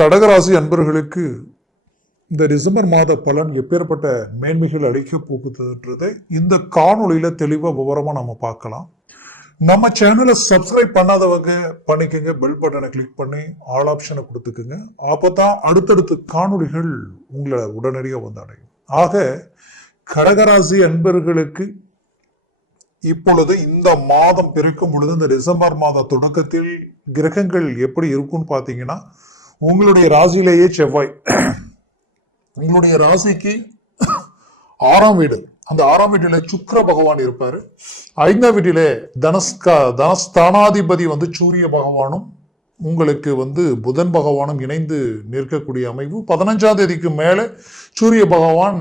கடகராசி அன்பர்களுக்கு இந்த டிசம்பர் மாத பலன் எப்பேற்பட்ட மேன்மைகள் அளிக்க போகுதுன்றதை இந்த காணொளியில் தெளிவாக விவரமாக நம்ம பார்க்கலாம். நம்ம சேனலை சப்ஸ்கிரைப் பண்ணாதவங்க பண்ணிக்கோங்க. பெல் பட்டனை கிளிக் பண்ணி ஆல் ஆப்ஷனை கொடுத்துக்குங்க. அப்பதான் அடுத்தடுத்து காணொளிகள் உங்களை உடனடியாக வந்து அடையும். ஆக கடகராசி அன்பர்களுக்கு இப்பொழுது இந்த மாதம் பிறக்கும் பொழுது இந்த டிசம்பர் மாத தொடக்கத்தில் கிரகங்கள் எப்படி இருக்கும்னு பார்த்தீங்கன்னா உங்களுடைய ராசியிலேயே செவ்வாய். உங்களுடைய ராசிக்கு ஆறாம் வீடு. அந்த ஆறாம் வீட்டில சுக்கர பகவான் இருப்பாரு. ஐந்தாம் வீட்டிலே தனஸ்கா தனஸ்தானாதிபதி வந்து சூரிய பகவானும் உங்களுக்கு வந்து புதன் பகவானும் இணைந்து நிற்கக்கூடிய அமைவு. பதினஞ்சாம் தேதிக்கு மேலே சூரிய பகவான்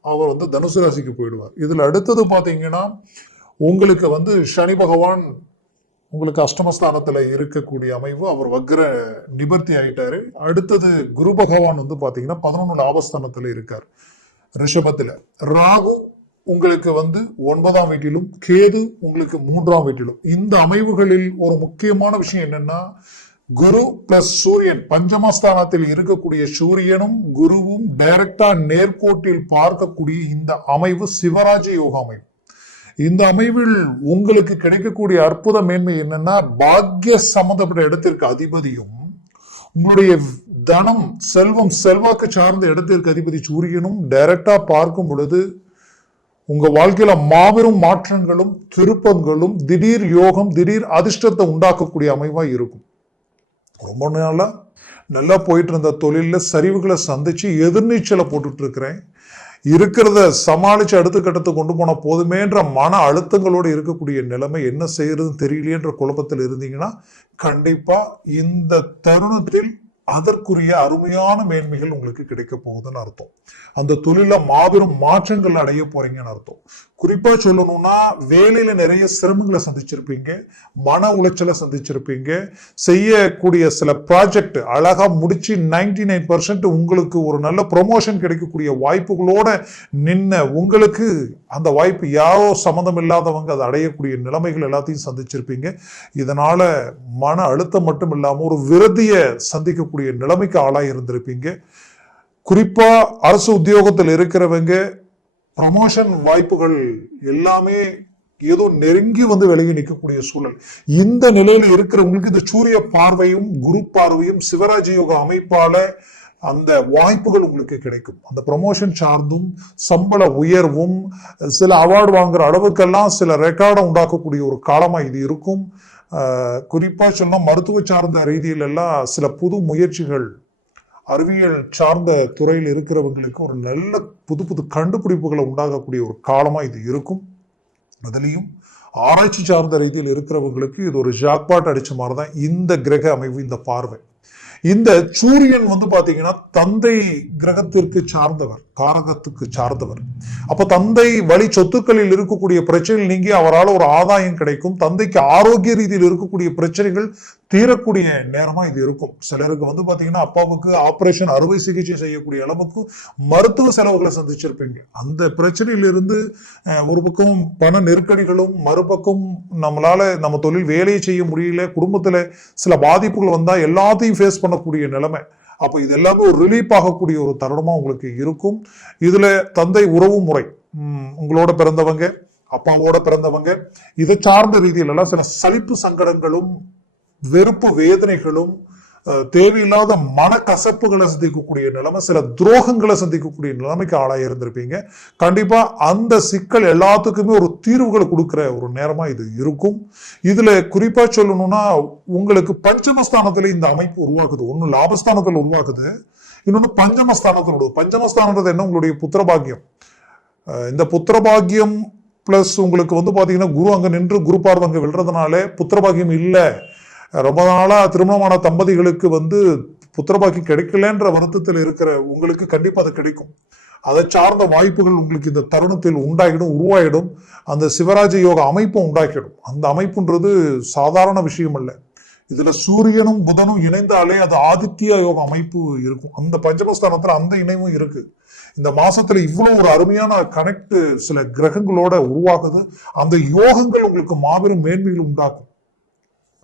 அவர் வந்து தனுசு ராசிக்கு போயிடுவார். இதில் அடுத்தது பார்த்தீங்கன்னா உங்களுக்கு வந்து சனி பகவான் உங்களுக்கு அஷ்டமஸ்தானத்துல இருக்கக்கூடிய அமைவு அவர் வக்ர நிபர்த்தி ஆயிட்டாரு. அடுத்தது குரு பகவான் வந்து பாத்தீங்கன்னா பதினொன்று லாபஸ்தானத்துல இருக்கார். ரிஷபத்துல ராகு உங்களுக்கு வந்து ஒன்பதாம் வீட்டிலும் கேது உங்களுக்கு மூன்றாம் வீட்டிலும். இந்த அமைவுகளில் ஒரு முக்கியமான விஷயம் என்னன்னா குரு பிளஸ் சூரியன் பஞ்சமஸ்தானத்தில் இருக்கக்கூடிய சூரியனும் குருவும் டைரக்டா நேர்கோட்டில் பார்க்கக்கூடிய இந்த அமைவு சிவராஜ யோக அமைவு. இந்த அமைவில் உங்களுக்கு கிடைக்கக்கூடிய அற்புத மேன்மை என்னன்னா பாக்கிய சம்பந்தப்பட்ட இடத்திற்கு அதிபதியும் உங்களுடைய தனம் செல்வம் செல்வாக்கு சார்ந்த இடத்திற்கு அதிபதி சூரியனும் டைரக்டா பார்க்கும் பொழுது உங்க வாழ்க்கையில மாபெரும் மாற்றங்களும் திருப்பங்களும் திடீர் யோகம் திடீர் அதிர்ஷ்டத்தை உண்டாக்கக்கூடிய அமைவா இருக்கும். ரொம்ப நாளா நல்லா போயிட்டு இருந்த தொழிலில் சரிவுகளை சந்திச்சு எதிர்நீச்சலை போட்டுட்டு இருக்கிறேன். இருக்கிறத சமாளித்து அடுத்த கட்டத்துக்கு கொண்டு போன போதுமேன்ற மன அழுத்தங்களோடு இருக்கக்கூடிய நிலைமை என்ன செய்யறதுன்னு தெரியலையேன்ற குழப்பத்தில் இருந்தீங்கன்னா கண்டிப்பாக இந்த தருணத்தில் அதற்குரிய அருமையான மேன்மைகள் உங்களுக்கு கிடைக்க போகுதுன்னு அர்த்தம். அந்த தொழில மாபெரும் மாற்றங்கள் அடைய போறீங்கன்னு அர்த்தம். குறிப்பா சொல்லணும்னா வேலையில நிறைய சிரமங்களை சந்திச்சிருப்பீங்க மன உளைச்சலை சந்திச்சிருப்பீங்க செய்யக்கூடிய சில ப்ராஜெக்ட் அழகா முடிச்சு நைன்டி நைன் பர்சன்ட் உங்களுக்கு ஒரு நல்ல ப்ரொமோஷன் கிடைக்கக்கூடிய வாய்ப்புகளோட நின்ன உங்களுக்கு அந்த வாய்ப்பு யாரோ சம்மந்தம் இல்லாதவங்க அதை அடையக்கூடிய நிலைமைகள் எல்லாத்தையும் சந்திச்சிருப்பீங்க. இதனால மன அழுத்தம் மட்டும் இல்லாமல் ஒரு விரதியை சந்திக்கக்கூடிய நிலைமைக்கு ஆளாக இருந்திருப்பீங்க குறிப்பாக அரசு உத்தியோகத்தில் இருக்கிறவங்க ப்ரமோஷன் வாய்ப்புகள் எல்லாமே ஏதோ நெருங்கி வந்து விலகி நிற்கக்கூடிய சூழல். இந்த நிலையில இருக்கிறவங்களுக்கு இந்த சூரிய பார்வையும் குரு பார்வையும் சிவராஜ யோக அமைப்பால அந்த வாய்ப்புகள் உங்களுக்கு கிடைக்கும். அந்த ப்ரமோஷன் சார்ந்தும் சம்பள உயர்வும் சில அவார்டு வாங்குற அளவுக்கெல்லாம் சில ரெக்கார்டை உண்டாக்கக்கூடிய ஒரு காலமாக இது இருக்கும். குறிப்பாக சொன்னால் மருத்துவ சார்ந்த ரீதியிலெல்லாம் சில புது முயற்சிகள் அறிவியல் சார்ந்த துறையில் இருக்கிறவங்களுக்கு ஒரு நல்ல புது புது கண்டுபிடிப்புகளை உண்டாகக்கூடிய ஒரு காலமா இது இருக்கும். அதுலேயும் ஆராய்ச்சி சார்ந்த ரீதியில் இருக்கிறவங்களுக்கு இது ஒரு ஜாக்பாட் அடிச்ச மாதிரி தான் இந்த கிரக அமைவு இந்த பார்வை. இந்த சூரியன் வந்து பார்த்தீங்கன்னா தந்தை கிரகத்திற்கு சார்ந்தவர் காரகத்துக்கு சார்ந்தவர். அப்ப தந்தை வழி சொத்துக்களில் இருக்கக்கூடிய பிரச்சனைகள் நீங்கி அவரால் ஒரு ஆதாயம் கிடைக்கும். தந்தைக்கு ஆரோக்கிய ரீதியில் இருக்கக்கூடிய பிரச்சனைகள் தீரக்கூடிய நேரமா இது இருக்கும். சிலருக்கு வந்து பாத்தீங்கன்னா அப்பாவுக்கு ஆபரேஷன் அறுவை சிகிச்சை செய்யக்கூடிய அளவுக்கு மருத்துவ செலவுகளை சந்திச்சிருப்பீங்க. அந்த பிரச்சனையிலிருந்து ஒரு பக்கம் பண நெருக்கடிகளும் மறுபக்கம் நம்மளால நம்ம தொழில் வேலையை செய்ய முடியல குடும்பத்துல சில பாதிப்புகள் வந்தா எல்லாத்தையும் ஃபேஸ் பண்ணக்கூடிய நிலைமை. அப்போ இது எல்லாமே ஒரு ரிலீஃப் ஆகக்கூடிய ஒரு தருணமா உங்களுக்கு இருக்கும். இதுல தந்தை உறவு முறை உங்களோட பிறந்தவங்க அப்பாவோட பிறந்தவங்க இதை சார்ந்த ரீதியிலலாம் சில சலிப்பு சங்கடங்களும் வெறுப்பு வேதனைகளும் தேவையில்லாத மனக்கசப்புகளை சந்திக்கக்கூடிய நிலைமை சில துரோகங்களை சந்திக்கக்கூடிய நிலைமைக்கு ஆளாக இருந்திருப்பீங்க. கண்டிப்பா அந்த சிக்கல் எல்லாத்துக்குமே ஒரு தீர்வுகளை கொடுக்குற ஒரு நேரமா இது இருக்கும். இதுல குறிப்பா சொல்லணும்னா உங்களுக்கு பஞ்சமஸ்தானத்துல இந்த அமைப்பு உருவாக்குது. ஒன்று லாபஸ்தானத்தில் உருவாக்குது இன்னொன்று பஞ்சமஸ்தானத்தில் பஞ்சமஸ்தானன்றது என்ன? உங்களுடைய புத்திரபாகியம். இந்த புத்திரபாகியம் பிளஸ் உங்களுக்கு வந்து பார்த்தீங்கன்னா குரு அங்கே நின்று குரு பார்வை அங்கே விழுறதுனாலே புத்திரபாகியம் இல்லை. ரொம்ப நாளாக திருமணமான தம்பதிகளுக்கு வந்து புத்திரபாக்கி கிடைக்கலன்ற வருத்தத்தில் இருக்கிற உங்களுக்கு கண்டிப்பாக அது கிடைக்கும். அதை சார்ந்த வாய்ப்புகள் உங்களுக்கு இந்த தருணத்தில் உண்டாகிடும் உருவாயிடும். அந்த சிவராஜ யோக அமைப்பு உண்டாக்கிடும். அந்த அமைப்புன்றது சாதாரண விஷயம் அல்ல. இதுல சூரியனும் புதனும் இணைந்தாலே அது ஆதித்ய யோக அமைப்பு இருக்கும். அந்த பஞ்சமஸ்தானத்துல அந்த இணைவும் இருக்கு. இந்த மாசத்துல இவ்வளவு ஒரு அருமையான கனெக்ட் சில கிரகங்களோட உருவாகுது. அந்த யோகங்கள் உங்களுக்கு மாபெரும் மேன்மைகள் உண்டாக்கும்.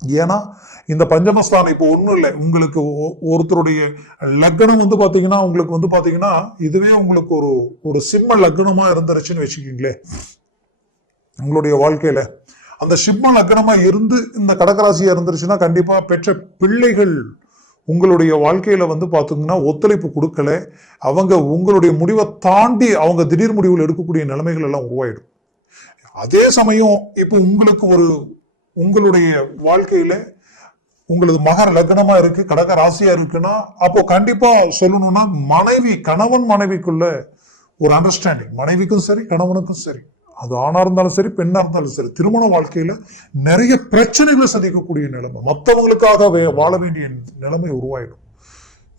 ஏன்னா இந்த பஞ்சமஸ்தானம் இப்போ ஒன்றும் இல்லை. உங்களுக்கு ஒ- ஒருத்தருடைய லக்னம் வந்து பார்த்தீங்கன்னா உங்களுக்கு வந்து பார்த்தீங்கன்னா இதுவே உங்களுக்கு ஒரு ஒரு சிம்ம லக்னமாக இருந்துருச்சுன்னு வச்சுக்கிங்களேன் உங்களுடைய வாழ்க்கையில். அந்த சிம்ம லக்னமாக இருந்து இந்த கடகராசியாக இருந்துருச்சுன்னா கண்டிப்பாக பெற்ற பிள்ளைகள் உங்களுடைய வாழ்க்கையில் வந்து பார்த்தீங்கன்னா ஒத்துழைப்பு கொடுக்கல. அவங்க உங்களுடைய முடிவை தாண்டி அவங்க திடீர் முடிவுகள் எடுக்கக்கூடிய நிலைமைகள் எல்லாம் உருவாயிடும். அதே சமயம் இப்போ உங்களுக்கு ஒரு உங்களுடைய வாழ்க்கையில உங்களது மகர லக்னமா இருக்கு கடக ராசியா இருக்குன்னா அப்போ கண்டிப்பா சொல்லணும்னா மனைவி கணவன் மனைவிக்குள்ள ஒரு அண்டர்ஸ்டாண்டிங் மனைவிக்கும் சரி கணவனுக்கும் சரி. அது ஆணா இருந்தாலும் சரி பெண்ணா இருந்தாலும் சரி திருமண வாழ்க்கையில நிறைய பிரச்சனைகளை சந்திக்கக்கூடிய நிலைமை. மற்றவங்களுக்காக வாழ வேண்டிய நிலைமை உருவாயிடும்.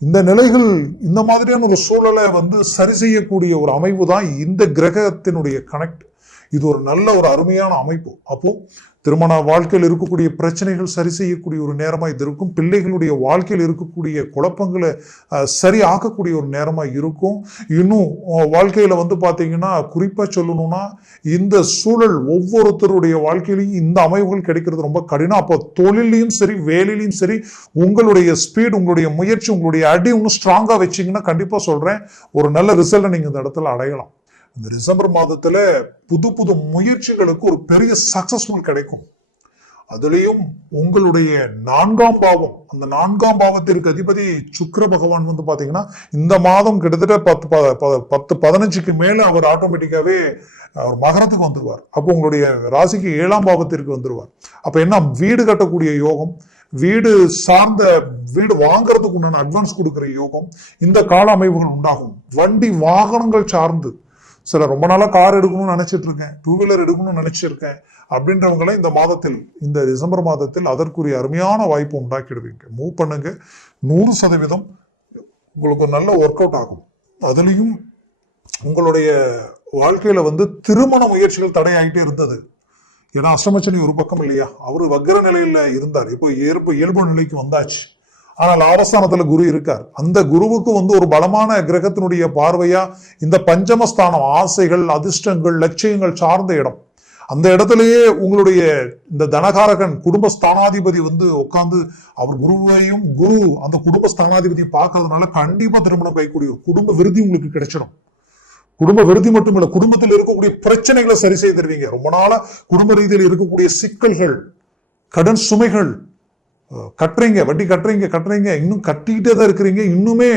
இந்த நிலைகள் இந்த மாதிரியான ஒரு சூழலை வந்து சரி செய்யக்கூடிய ஒரு அமைப்பு தான் இந்த கிரகத்தினுடைய கனெக்ட் இது ஒரு நல்ல ஒரு அருமையான அமைப்பு. அப்போ திருமண வாழ்க்கையில் இருக்கக்கூடிய பிரச்சனைகள் சரி செய்யக்கூடிய ஒரு நேரமாக இது இருக்கும். பிள்ளைகளுடைய வாழ்க்கையில் இருக்கக்கூடிய குழப்பங்களை சரி ஆக்கக்கூடிய ஒரு நேரமாக இருக்கும். இன்னும் வாழ்க்கையில் வந்து பார்த்தீங்கன்னா குறிப்பாக சொல்லணும்னா இந்த சூழல் ஒவ்வொருத்தருடைய வாழ்க்கையிலையும் இந்த அமைவுகள் கிடைக்கிறது ரொம்ப கடினம். அப்போ தொழிலையும் சரி வேலையிலையும் சரி உங்களுடைய ஸ்பீட் உங்களுடைய முயற்சி உங்களுடைய அடி இன்னும் ஸ்ட்ராங்காக வச்சிங்கன்னா கண்டிப்பாக சொல்கிறேன் ஒரு நல்ல ரிசல்ட்டை நீங்கள் இந்த இடத்துல அடையலாம். இந்த டிசம்பர் மாதத்துல புது புது முயற்சிகளுக்கு ஒரு பெரிய சக்சஸ்ஃபுல் கிடைக்கும். அதுலேயும் உங்களுடைய நான்காம் பாவம் அந்த நான்காம் பாவத்திற்கு அதிபதி சுக்கர பகவான் வந்து பாத்தீங்கன்னா இந்த மாதம் கிட்டத்தட்ட பத்து ப- பத்து பதினஞ்சுக்கு மேல அவர் ஆட்டோமேட்டிக்காவே அவர் மகரத்துக்கு வந்துருவார். அப்போ உங்களுடைய ராசிக்கு ஏழாம் பாவத்திற்கு வந்துருவார். அப்ப என்ன? வீடு கட்டக்கூடிய யோகம் வீடு சார்ந்த வீடு வாங்குறதுக்கு உண்டான அட்வான்ஸ் கொடுக்குற யோகம் இந்த கால அமைப்புகள் உண்டாகும். வண்டி வாகனங்கள் சார்ந்து சில ரொம்ப நாளாக கார் எடுக்கணும்னு நினைச்சிட்டு இருக்கேன் டூ வீலர் எடுக்கணும்னு நினைச்சிருக்கேன் அப்படின்றவங்களை இந்த மாதத்தில் இந்த டிசம்பர் மாதத்தில் அதற்குரிய அருமையான வாய்ப்பு உண்டாக்கிடுவீங்க. மூவ் பண்ணுங்க. நூறு சதவீதம் உங்களுக்கு ஒரு நல்ல ஒர்க் அவுட் ஆகும். அதுலேயும் உங்களுடைய வாழ்க்கையில வந்து திருமண முயற்சிகள் தடையாகிட்டே இருந்தது. ஏன்னா அஷ்டமச்சனி ஒரு பக்கம் இல்லையா? அவர் வக்ர நிலையில் இருந்தார். இப்போ இயற்பு இயல்பு நிலைக்கு வந்தாச்சு. ஆனால் ஆவஸ்தானத்துல குரு இருக்கார். அந்த குருவுக்கு வந்து ஒரு பலமான கிரகத்தினுடைய பார்வையா இந்த பஞ்சமஸ்தானம் ஆசைகள் அதிர்ஷ்டங்கள் லட்சியங்கள் சார்ந்த இடம். அந்த இடத்துலயே உங்களுடைய இந்த தனகாரகன் குடும்ப ஸ்தானாதிபதி வந்து உட்கார்ந்து அவர் குருவையும் குரு அந்த குடும்ப ஸ்தானாதிபதியும் பார்க்கறதுனால கண்டிப்பா திருமணம் கைக்கூடிய குடும்ப விருதி உங்களுக்கு கிடைச்சிடும். குடும்ப விருதி மட்டும் இல்ல குடும்பத்தில் இருக்கக்கூடிய பிரச்சனைகளை சரி செய்து தருவீங்க. ரொம்ப நாள குடும்ப ரீதியில் இருக்கக்கூடிய சிக்கல்கள் கடன் சுமைகள் கட்டுறீங்க வட்டி கட்டுறீங்க கட்டுறீங்க இன்னும் கட்டிக்கிட்டே தான் இருக்கிறீங்க. இன்னுமே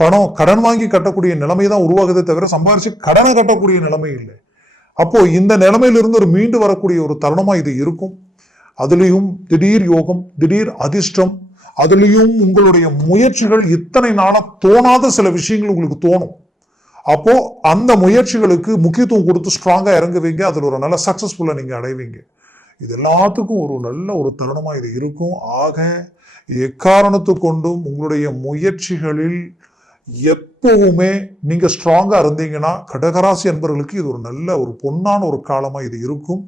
பணம் கடன் வாங்கி கட்டக்கூடிய நிலைமை தான் உருவாகுதே தவிர சம்பாரிச்சு கடனை கட்டக்கூடிய நிலைமை இல்லை. அப்போ இந்த நிலைமையிலிருந்து ஒரு மீண்டு வரக்கூடிய ஒரு தருணமாக இது இருக்கும். அதுலேயும் திடீர் யோகம் திடீர் அதிர்ஷ்டம் அதுலேயும் உங்களுடைய முயற்சிகள் இத்தனை நாளாக தோணாத சில விஷயங்கள் உங்களுக்கு தோணும். அப்போ அந்த முயற்சிகளுக்கு முக்கியத்துவம் கொடுத்து ஸ்ட்ராங்காக இறங்குவீங்க. அதில் ஒரு நல்ல சக்ஸஸ்ஃபுல்லாக நீங்கள் அடைவீங்க. இது எல்லாத்துக்கும் ஒரு நல்ல ஒரு தருணமாக இது இருக்கும். ஆக எக்காரணத்து கொண்டும் உங்களுடைய முயற்சிகளில் எப்பவுமே நீங்கள் ஸ்ட்ராங்காக இருந்தீங்கன்னா கடகராசி என்பவர்களுக்கு இது ஒரு நல்ல ஒரு பொன்னான ஒரு காலமாக இது இருக்கும்.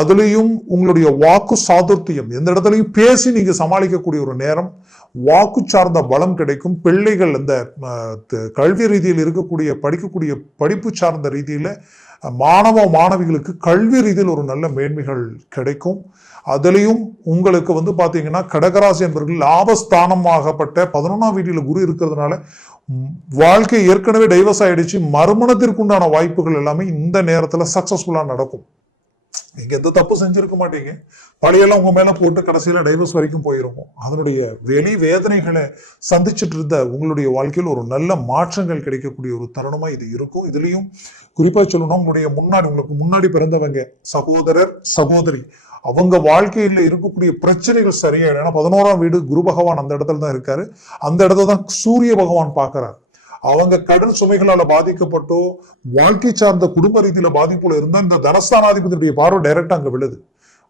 அதுலேயும் உங்களுடைய வாக்கு சாதுர்த்தியம். எந்த இடத்துலையும் பேசி நீங்கள் சமாளிக்கக்கூடிய ஒரு நேரம் வாக்கு சார்ந்த பலம் கிடைக்கும். பிள்ளைகள் இந்த கல்வி ரீதியில் இருக்கக்கூடிய படிக்கக்கூடிய படிப்பு சார்ந்த ரீதியில் மாணவ மாணவிகளுக்கு கல்வி ரீதியில் ஒரு நல்ல மேன்மைகள் கிடைக்கும். அதுலேயும் உங்களுக்கு வந்து பார்த்தீங்கன்னா கடகராசி என்பவர்கள் லாபஸ்தானமாகப்பட்ட பதினொன்றாம் வீட்டில் குரு இருக்கிறதுனால வாழ்க்கை ஏற்கனவே டைவர்ஸ் ஆகிடுச்சு மறுமணத்திற்குண்டான வாய்ப்புகள் எல்லாமே இந்த நேரத்தில் சக்ஸஸ்ஃபுல்லாக நடக்கும். நீங்க எந்த தப்பு செஞ்சிருக்க மாட்டீங்க. பழையெல்லாம் உங்க மேல போட்டு கடைசியில டைவர்ஸ் வரைக்கும் போயிருக்கும் அதனுடைய வெளி வேதனைகளை சந்திச்சுட்டு இருந்த உங்களுடைய வாழ்க்கையில் ஒரு நல்ல மாற்றங்கள் கிடைக்கக்கூடிய ஒரு தருணமா இது இருக்கும். இதுலயும் குறிப்பா சொல்லணும் உங்களுடைய முன்னாடி உங்களுக்கு முன்னாடி பிறந்தவங்க சகோதரர் சகோதரி அவங்க வாழ்க்கையில இருக்கக்கூடிய பிரச்சனைகள் சரியாயிடும் ஏன்னா பதினோராம் வீடு குரு பகவான் அந்த இடத்துல தான் இருக்காரு. அந்த இடத்துல தான் சூரிய பகவான் பார்க்கறாரு. அவங்க கடன் சுமைகளால பாதிக்கப்பட்டோ வாழ்க்கை சார்ந்த குடும்ப ரீதியில பாதிப்புல இருந்தா இந்த தனஸ்தானாதிபதியுடைய பார்வை டைரக்டா அங்க விழுது.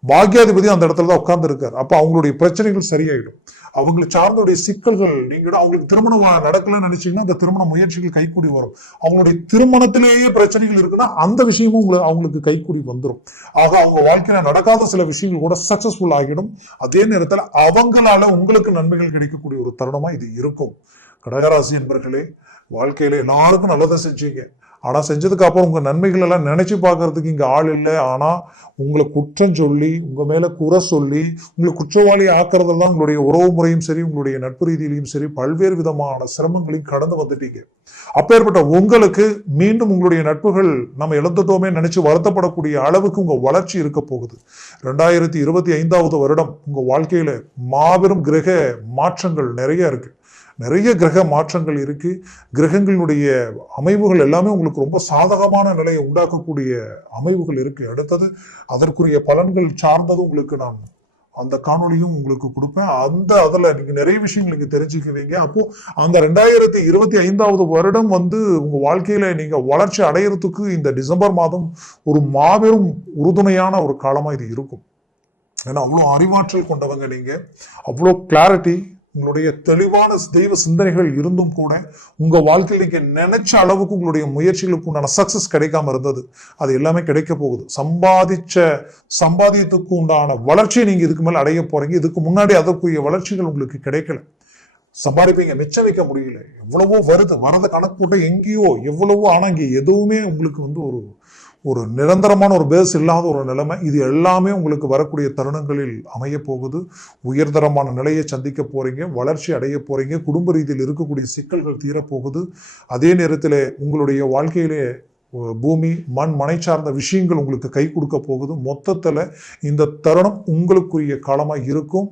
பாக்யாதிபதி அந்த இடத்துல தான் உட்கார்ந்து இருக்காரு அப்ப அவங்களுடைய பிரச்சனைகள் சரியாயிடும். அவங்களை சார்ந்தோடைய சிக்கல்கள் நீங்க அவங்களுக்கு திருமணம் நடக்கலன்னு நினைச்சீங்கன்னா அந்த திருமண முயற்சிகள் கைக்கூடி வரும். அவங்களுடைய திருமணத்திலேயே பிரச்சனைகள் இருக்குன்னா அந்த விஷயமும் உங்களுக்கு அவங்களுக்கு கைக்கூடி வந்துடும் ஆக அவங்க வாழ்க்கையில நடக்காத சில விஷயங்கள் கூட சக்சஸ்ஃபுல் ஆகிடும். அதே நேரத்துல அவங்களால உங்களுக்கு நன்மைகள் கிடைக்கக்கூடிய ஒரு தருணமா இது இருக்கும். கடகராசி என்பர்களே வாழ்க்கையில் எல்லாருக்கும் நல்லதை செஞ்சீங்க. ஆனால் செஞ்சதுக்கு அப்புறம் உங்கள் நன்மைகள் எல்லாம் நினச்சி பார்க்கறதுக்கு இங்கே ஆள் இல்லை. ஆனால் உங்களை குற்றம் சொல்லி உங்கள் மேலே குறை சொல்லி உங்களை குற்றவாளி ஆக்குறதுல தான் உங்களுடைய உறவு முறையும் சரி உங்களுடைய நட்பு ரீதியிலையும் சரி பல்வேறு விதமான சிரமங்களையும் கடந்து வந்துட்டீங்க. அப்பேற்பட்ட உங்களுக்கு மீண்டும் உங்களுடைய நட்புகள் நம்ம இழந்துட்டோமே நினச்சி வருத்தப்படக்கூடிய அளவுக்கு உங்கள் வளர்ச்சி இருக்க போகுது. ரெண்டாயிரத்தி இருபத்தி ஐந்தாவது வருடம் உங்கள் வாழ்க்கையில் மாபெரும் கிரக மாற்றங்கள் நிறைய இருக்குது நிறைய கிரக மாற்றங்கள் இருக்கு. கிரகங்களுடைய அமைவுகள் எல்லாமே உங்களுக்கு ரொம்ப சாதகமான நிலையை உண்டாக்கக்கூடிய அமைவுகள் இருக்கு. அடுத்தது அதற்குரிய பலன்கள் சார்ந்தது உங்களுக்கு நான் அந்த காணொலியும் உங்களுக்கு கொடுப்பேன். அந்த அதில் நீங்கள் நிறைய விஷயங்கள் நீங்கள் தெரிஞ்சுக்குவீங்க. அப்போ அந்த ரெண்டாயிரத்தி இருபத்தி ஐந்தாவது வருடம் வந்து உங்கள் வாழ்க்கையில் நீங்கள் வளர்ச்சி அடையிறதுக்கு இந்த டிசம்பர் மாதம் ஒரு மாபெரும் உறுதுணையான ஒரு காலமாக இது இருக்கும். ஏன்னா அவ்வளோ அறிவாற்றல் கொண்டவங்க நீங்கள் அவ்வளோ கிளாரிட்டி உங்களுடைய தெளிவான தெய்வ சிந்தனைகள் இருந்தும் கூட உங்க வாழ்க்கையில் நீங்க நினைச்ச அளவுக்கு உங்களுடைய முயற்சிகளுக்கு உண்டான சக்சஸ் கிடைக்காம இருந்தது. அது எல்லாமே கிடைக்க போகுது. சம்பாதிச்ச சம்பாதியத்துக்கு உண்டான வளர்ச்சியை நீங்க இதுக்கு மேல அடைய போறீங்க. இதுக்கு முன்னாடி அதற்குரிய வளர்ச்சிகள் உங்களுக்கு கிடைக்கல. சம்பாதிப்பீங்க. மிச்சம் வைக்க முடியல. எவ்வளவோ வருது. வரத கணக்கு போட்டு எங்கேயோ எவ்வளவோ ஆனா இங்கே எதுவுமே உங்களுக்கு வந்து ஒரு ஒரு நிரந்தரமான ஒரு பேஸ் இல்லாத ஒரு நிலைமை. இது எல்லாமே உங்களுக்கு வரக்கூடிய தருணங்களில் அமைய போகுது. உயர்தரமான நிலையை சந்திக்க போகிறீங்க வளர்ச்சி அடைய போகிறீங்க குடும்ப ரீதியில் இருக்கக்கூடிய சிக்கல்கள் தீரப்போகுது. அதே நேரத்தில் உங்களுடைய வாழ்க்கையிலே பூமி மண் மனை சார்ந்த விஷயங்கள் உங்களுக்கு கை கொடுக்க போகுது. மொத்தத்தில் இந்த தருணம் உங்களுக்குரிய காலமாக இருக்கும்.